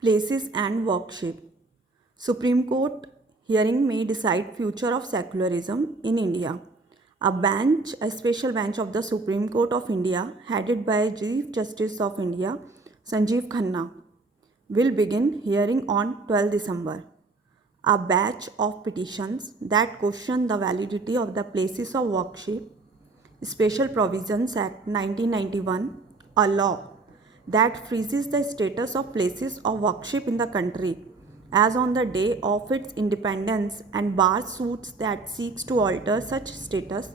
Places and worship. Supreme Court hearing may decide future of secularism in India. A special bench of the Supreme Court of India, headed by Chief Justice of India, Sanjeev Khanna, will begin hearing on 12 December. A batch of petitions that question the validity of the Places of Worship Special Provisions Act 1991, a law that freezes the status of places of worship in the country as on the day of its independence and bars suits that seeks to alter such status.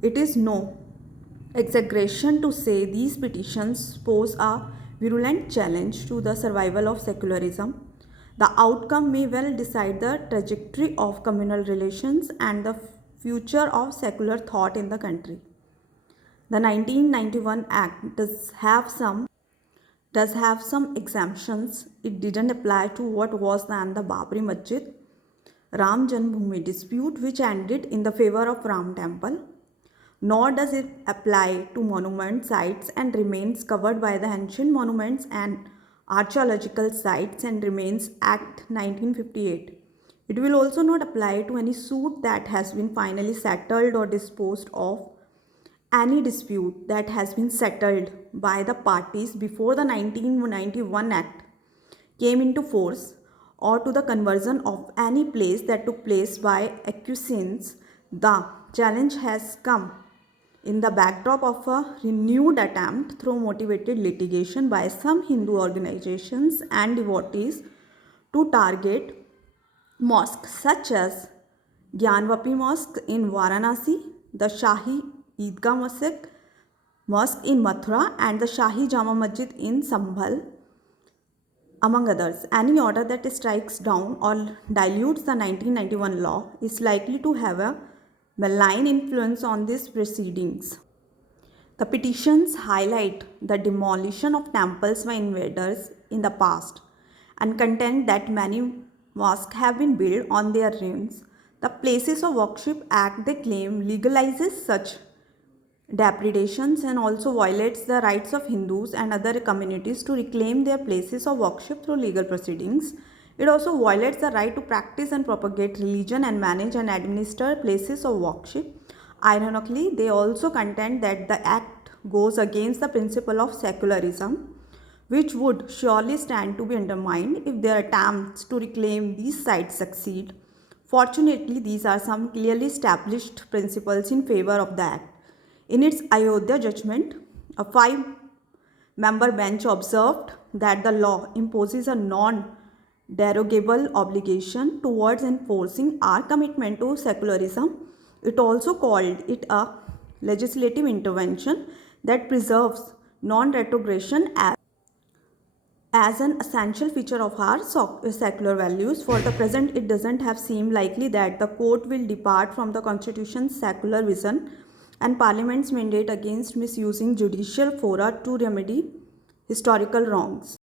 It is no exaggeration to say these petitions pose a virulent challenge to the survival of secularism. The outcome may well decide the trajectory of communal relations and the future of secular thought in the country. The 1991 Act does have some exemptions. It didn't apply to what was then the Babri Masjid Ram Janmabhoomi dispute, which ended in the favor of Ram Temple, nor does it apply to monument sites and remains covered by the Ancient Monuments and Archaeological Sites and Remains Act 1958. It will also not apply to any suit that has been finally settled or disposed of, any dispute that has been settled by the parties before the 1991 Act came into force, or to the conversion of any place that took place by acquiescence. The challenge has come in the backdrop of a renewed attempt through motivated litigation by some Hindu organizations and devotees to target mosques such as Gyanvapi Mosque in Varanasi, the Shahi Eidgah Mosque in Mathura, and the Shahi Jama Masjid in Sambhal, among others. Any order that strikes down or dilutes the 1991 law is likely to have a malign influence on these proceedings. The petitions highlight the demolition of temples by invaders in the past and contend that many mosques have been built on their ruins. The Places of Worship Act, they claim, legalizes such depredations and also violates the rights of Hindus and other communities to reclaim their places of worship through legal proceedings. It also violates the right to practice and propagate religion and manage and administer places of worship. Ironically, they also contend that the act goes against the principle of secularism, which would surely stand to be undermined if their attempts to reclaim these sites succeed. Fortunately, these are some clearly established principles in favor of the act. In its Ayodhya judgment, a 5-member bench observed that the law imposes a non-derogable obligation towards enforcing our commitment to secularism. It also called it a legislative intervention that preserves non-retrogression as an essential feature of our secular values. For the present, it doesn't have seemed likely that the court will depart from the Constitution's secular vision and Parliament's mandate against misusing judicial fora to remedy historical wrongs.